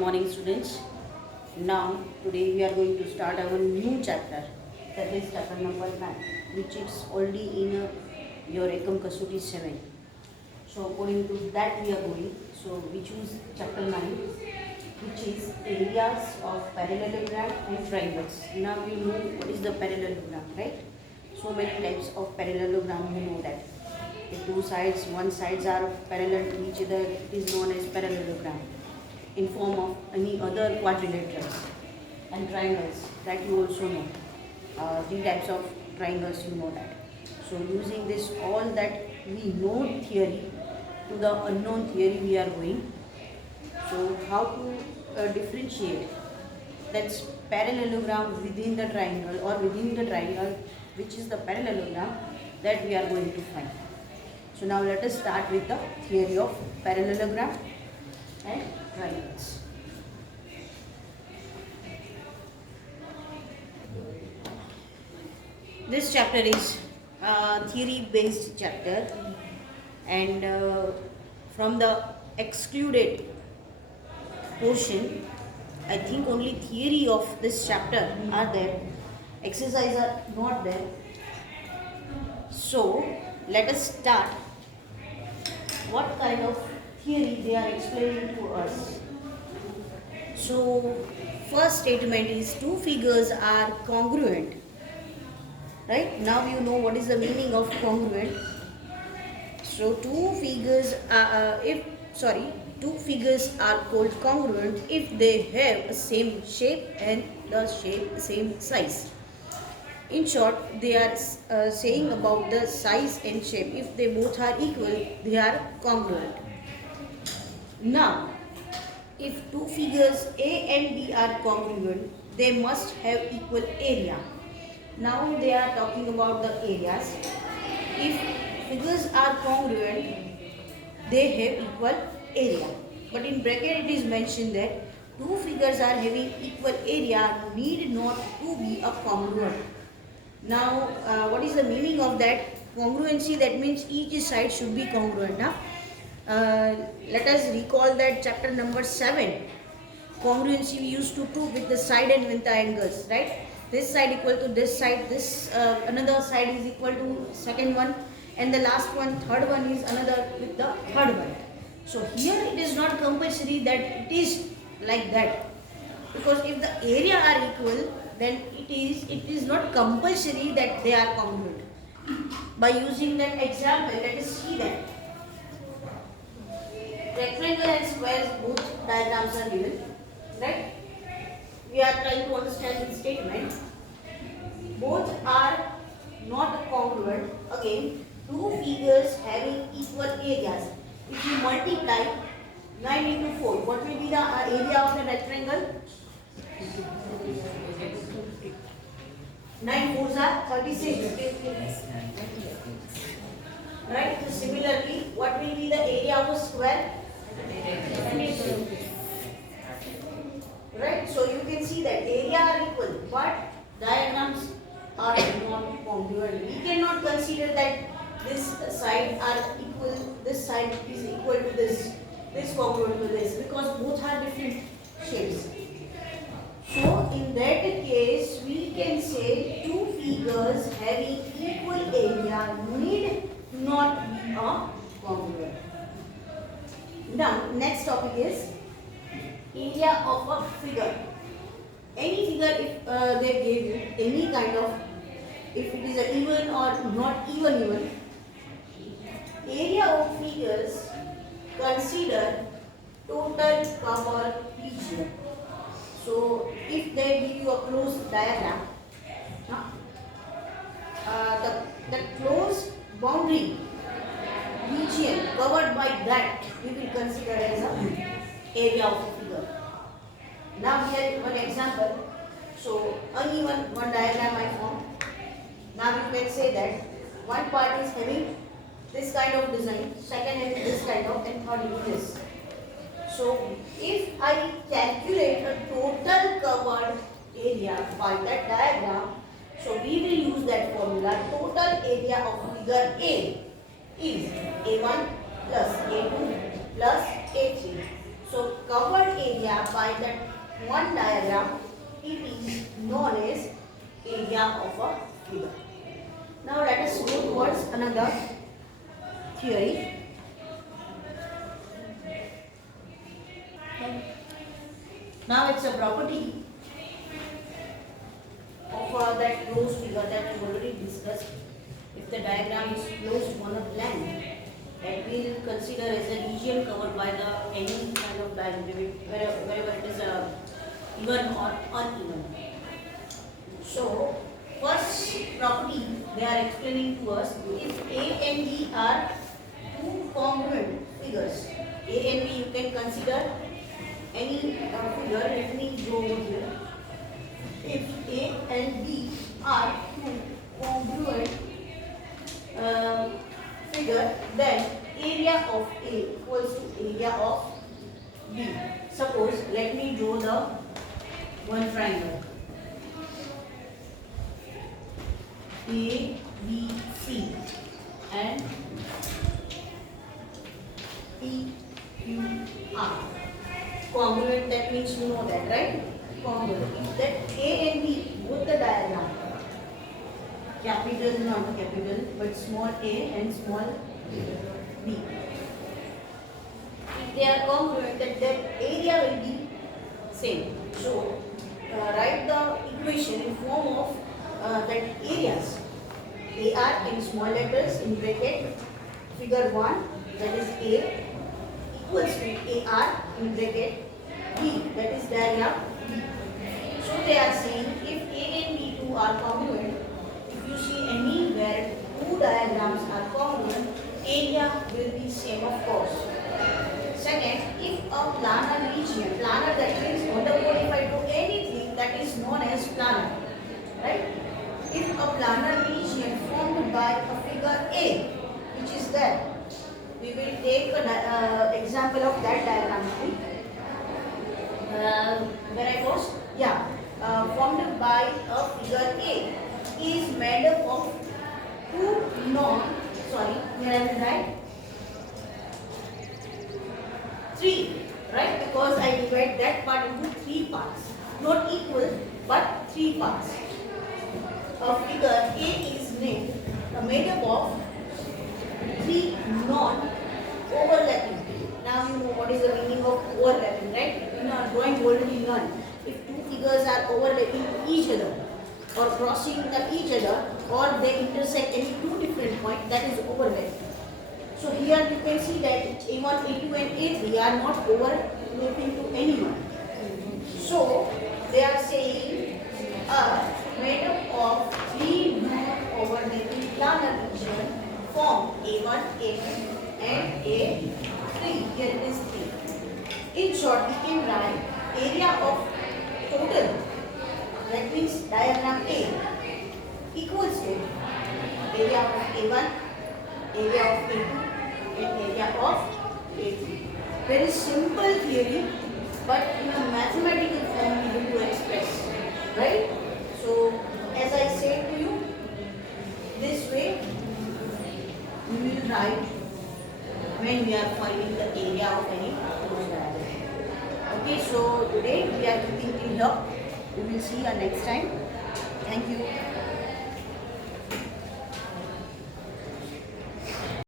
morning, students. Now, today we are going to start our new chapter, that is chapter number 9, which is already in your Ekam Kasuti 7. So, according to that, we are going. So, we choose chapter 9, which is areas of parallelogram and triangles. Now, we know what is the parallelogram, right? So many types of parallelogram, you know that. The two sides, one sides are parallel to each other, it is known as parallelogram in form of any other quadrilaterals. And triangles, that you also know. Three types of triangles, you know that. So using this, all that we know theory to the unknown theory we are going. So how to differentiate that's parallelogram within the triangle or within the triangle which is the parallelogram, that we are going to find. So now let us start with the theory of parallelogram and triangles. This chapter is a theory based chapter, and from the excluded portion, I think only theory of this chapter are there, exercise are not there. So let us start what kind of theory they are explaining to us. So first statement is two figures are congruent. Right? Now you know what is the meaning of congruent. So two figures are called congruent if they have the same shape and the same size. In short, they are saying about the size and shape. If they both are equal, they are congruent. Now, if two figures A and B are congruent, they must have equal area. Now they are talking about the areas. If figures are congruent, they have equal area. But in bracket it is mentioned that two figures are having equal area need not to be a congruent. Now, what is the meaning of that? Congruency, that means each side should be congruent. Let us recall that chapter number 7. Congruency we used to prove with the side and with the angles, right? This side equal to this side, this another side is equal to second one, and the last one, third one is another with the third one. So here it is not compulsory that it is like that, because if the area are equal, then it is not compulsory that they are congruent. By using that example, let us see that. Rectangle and squares, both diagrams are given, right? We are trying to understand this statement. Both are not congruent. Again, two figures having equal areas. If you multiply 9 into 4, what will be the area of the rectangle? 9 4s are 36. Right? So similarly, what will be the area of a square? 22. Right? So you can see that area are equal, but diagrams are not congruent. We cannot consider that this side are equal, this side is equal to this congruent to this, because both are different shapes. So in that case, we can say two figures having equal area need not be a congruent. Now, next topic is area of a figure. Any figure, if they gave you any kind of, if it is an even or not even, area of figures consider total cover region. So if they give you a closed diagram, the closed boundary region covered by that we will consider as a area of a figure. Now here one example. So uneven one diagram I formed. Now you can say that one part is having this kind of design, second having this kind of, and third having this. So if I calculate a total covered area by that diagram, so we will use that formula. Total area of figure A is A1 plus A2 plus A3. So covered area by that one diagram, it is known as area of a figure. Now let us go towards another theory. Now it's a property of that closed figure that we already discussed. If the diagram is closed on a plan, that we will consider as a region covered by the any kind of diagram, wherever it is even or uneven. So first property they are explaining to us, if A and B are two congruent figures, A and B you can consider any figure. Let me go over here. If A and B are two congruent figure, then area of A equals to area of B. Suppose, let me draw the one triangle. A, B, C and P, Q, R. Congruent, that means you know that, right? Congruent. If that A and B, both the diagram, capital, not capital, but small a and small b. If they are congruent, that area will be same. So, write the equation in form of that areas. AR in small letters in bracket, figure 1, that is A, equals to AR in bracket, B, that is diagram B. So they are saying if A and B2 are congruent, if you see anywhere two diagrams are congruent, area will be same, of course. Second, if a planar region, planar that means under-modified to anything that is known as planar, right? If a planar region formed by a figure A, which is there, we will take an example of that diagram. Where I was? Yeah. Formed by a figure A is made up of two here I will write 3, right? Because I divide that part into 3 parts, not equal but 3 parts. A figure A is made up of 3 non-overlapping. Now you know what is the meaning of overlapping, right? In our drawing already learned. If two figures are overlapping each other or crossing each other, or they intersect any two different points, that is overlap. So here you can see that A1, A2 and A3 are not overlapping to anyone. So they are saying made up of 3 non-overlapping planar region form A1, A2 and A3. Here it is 3. In short, we can write area of total, that means diagram A, equals to area of A1, area of A2 and area of A3. Very simple theory, but in a mathematical form we will to express, right? So as I said to you, this way we will write when we are finding the area of any closed diagram. Okay, so today we are keeping it up. We will see you next time. Thank you.